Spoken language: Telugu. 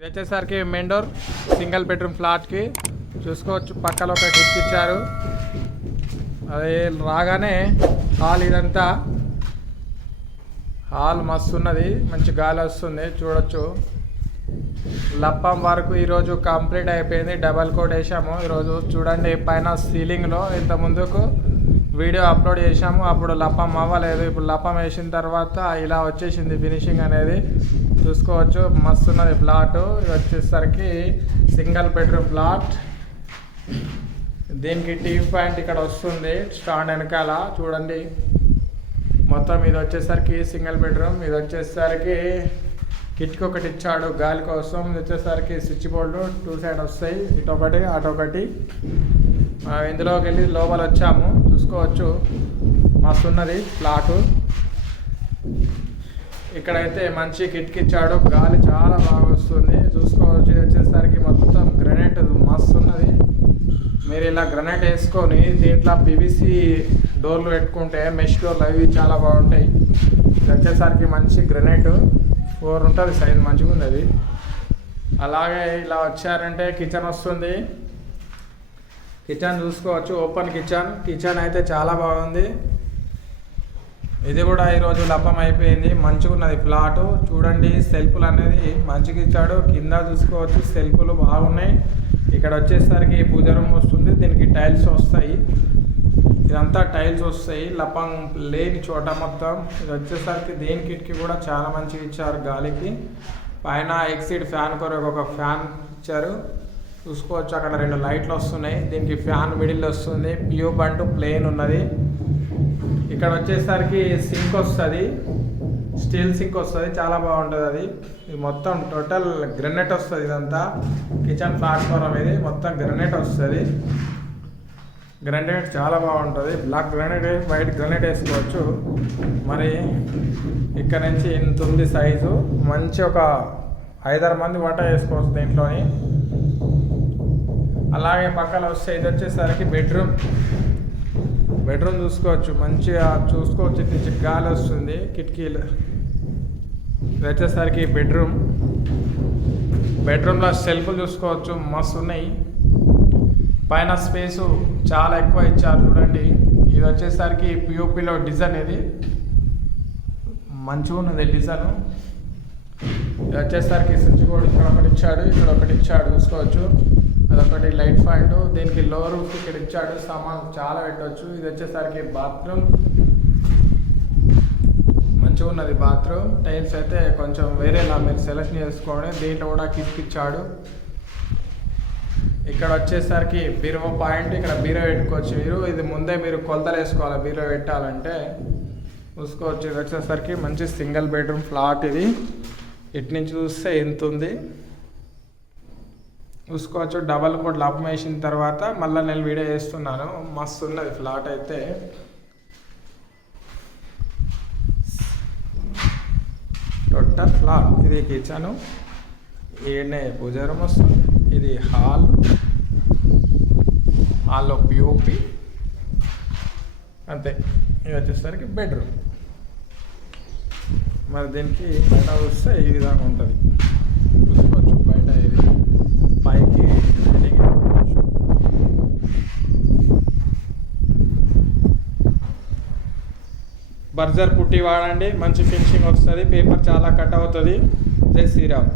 ఇది వచ్చేసరికి మెయిన్ డోర్ సింగిల్ బెడ్రూమ్ ఫ్లాట్కి చూసుకోవచ్చు పక్కలో ఒక కిటికీ ఇచ్చారు. అది రాగానే హాల్ ఇదంతా. హాల్ మస్తు ఉన్నది మంచి గాలి వస్తుంది చూడొచ్చు. లప్పం వరకు ఈరోజు కంప్లీట్ అయిపోయింది డబల్ కోట్ వేసాము. ఈరోజు చూడండి పైన సీలింగ్లో ఇంత ముందుకు వీడియో అప్లోడ్ చేసాము అప్పుడు లప్పం అవ్వలేదు. ఇప్పుడు లప్పం వేసిన తర్వాత ఇలా వచ్చేసింది ఫినిషింగ్ అనేది. చూసుకోవచ్చు. మస్తు ఉన్నది ప్లాట్. ఇది వచ్చేసరికి సింగిల్ బెడ్రూమ్ ప్లాట్. దీనికి టీవీ పాయింట్ ఇక్కడ వస్తుంది. స్టాండ్ వెనకాల. చూడండి. మొత్తం ఇది వచ్చేసరికి సింగిల్ బెడ్రూమ్. ఇది వచ్చేసరికి కిట్కి ఒకటి ఇచ్చాడు గాలి కోసం. ఇది వచ్చేసరికి స్విచ్ బోర్డు. టూ సైడ్ వస్తాయి. ఇటు ఒకటి అటు ఒకటి మనం ఇందులోకి వెళ్ళి లోపల వచ్చాము చూసుకోవచ్చు. మస్తు ఉన్నది ప్లాటు. ఇక్కడైతే మంచి కిట్కిచ్చాడు. ఇచ్చాడు గాలి చాలా బాగా వస్తుంది చూసుకోవచ్చు వచ్చేసరికి మొత్తం గ్రనైట్ మస్తు ఉన్నది మీరు ఇలా గ్రనైట్ వేసుకొని దీంట్లో పివిసి డోర్లు పెట్టుకుంటే మెష్ డోర్లు అవి చాలా బాగుంటాయి. వచ్చేసరికి మంచి గ్రనైట్. ఫోర్ ఉంటుంది. సైజ్ మంచిగా ఉంది అది. అలాగే ఇలా వచ్చారంటే కిచెన్ వస్తుంది. కిచెన్ చూసుకోవచ్చు ఓపెన్ కిచెన్. కిచెన్ అయితే చాలా బాగుంది. ఇది కూడా ఈరోజు లభం అయిపోయింది. మంచిగా ఉన్నది ప్లాట్. చూడండి సెల్ఫ్లు అనేది మంచిగా ఇచ్చాడు. కింద చూసుకోవచ్చు సెల్ఫ్లు బాగున్నాయి. ఇక్కడ వచ్చేసరికి పూజ రూమ్ వస్తుంది. దీనికి టైల్స్ వస్తాయి. ఇదంతా టైల్స్ వస్తాయి. లపం లేని చోట మొత్తం. ఇది వచ్చేసరికి దేని కిటికీ కూడా చాలా మంచిగా ఇచ్చారు గాలికి. పైన ఎక్సిడ్ ఫ్యాన్ కొరకు ఒక ఫ్యాన్ ఇచ్చారు. చూసుకోవచ్చు. అక్కడ రెండు లైట్లు వస్తున్నాయి. దీనికి ఫ్యాన్ మిడిల్ వస్తుంది. ప్యూ బంటు ప్లేన్ ఉన్నది. ఇక్కడ వచ్చేసరికి సింక్ వస్తుంది. స్టీల్ సింక్ వస్తుంది. చాలా బాగుంటుంది అది. ఇది మొత్తం టోటల్ గ్రనైట్ వస్తుంది ఇదంతా. కిచెన్ ప్లాట్ఫారం ఇది మొత్తం గ్రనైట్ వస్తుంది. గ్రనైట్ చాలా బాగుంటుంది. బ్లాక్ గ్రనైట్ వైట్ గ్రెనైట్ వేసుకోవచ్చు. మరి ఇక్కడ నుంచి ఇంత ఉంది సైజు. మంచి ఒక ఐదారు మంది వంట వేసుకోవచ్చు దీంట్లోని. అలాగే పక్కన వస్తే ఇది వచ్చేసరికి బెడ్రూమ్ బెడ్రూమ్ చూసుకోవచ్చు మంచిగా చూసుకోవచ్చు నుంచి గాలి వస్తుంది కిటికీలు. ఇది వచ్చేసరికి బెడ్రూమ్ బెడ్రూమ్లో సెల్ఫ్లు చూసుకోవచ్చు మస్తు ఉన్నాయి. పైన స్పేసు చాలా ఎక్కువ ఇచ్చారు చూడండి. ఇది వచ్చేసరికి పిఓపిలో డిజైన్ ఇది. మంచిగా ఉన్నది డిజైన్ ఇది వచ్చేసరికి స్విచ్ బోర్డు ఇక్కడ ఒకటి ఇచ్చాడు ఇక్కడ ఒకటి ఇచ్చాడు చూసుకోవచ్చు. అదొకటి లైట్ పాయింట్ దీనికి లో రూఫ్ ఇక్కడ ఇచ్చాడు సామాన్ చాలా పెట్టవచ్చు ఇది వచ్చేసరికి బాత్రూమ్. మంచిగా ఉన్నది బాత్రూమ్. టైల్స్ అయితే కొంచెం వేరేలా మీరు సెలెక్షన్ చేసుకోండి. దీంట్లో కూడా కిటికీ ఇచ్చాడు. ఇక్కడ వచ్చేసరికి బీరో పాయింట్ ఇక్కడ బీరో పెట్టుకోవచ్చు మీరు. ఇది ముందే మీరు కొలతలు వేసుకోవాలి బీరో పెట్టాలంటే. చూసుకోవచ్చు. ఇది వచ్చేసరికి మంచి సింగిల్ బెడ్రూమ్ ఫ్లాట్ ఇది. ఇటు నుంచి చూస్తే ఎంత ఉంది? చూసుకోవచ్చు. డబల్ కోట్ లాభం వేసిన తర్వాత మళ్ళీ నేను వీడియో చేస్తున్నాను. మస్తు ఉన్నది ఫ్లాట్ అయితే. టోటల్ ఫ్లాట్ ఇది కిచెను ఈడనే పూజ వస్తుంది. ఇది హాల్ హాల్లో పిఓపి అంతే. ఇది వచ్చేసరికి బెడ్రూమ్ మరి దీనికి బయట వస్తే ఈ విధంగా ఉంటుంది చూసుకోవచ్చు బయట ఇది పైకి ఫిట్టింగ్ చేసుకోవచ్చు. బర్జర్ పుట్టి వాడండి మంచి ఫినిషింగ్ వస్తుంది పేపర్ చాలా కట్ అవుతుంది. జై శ్రీరామ్.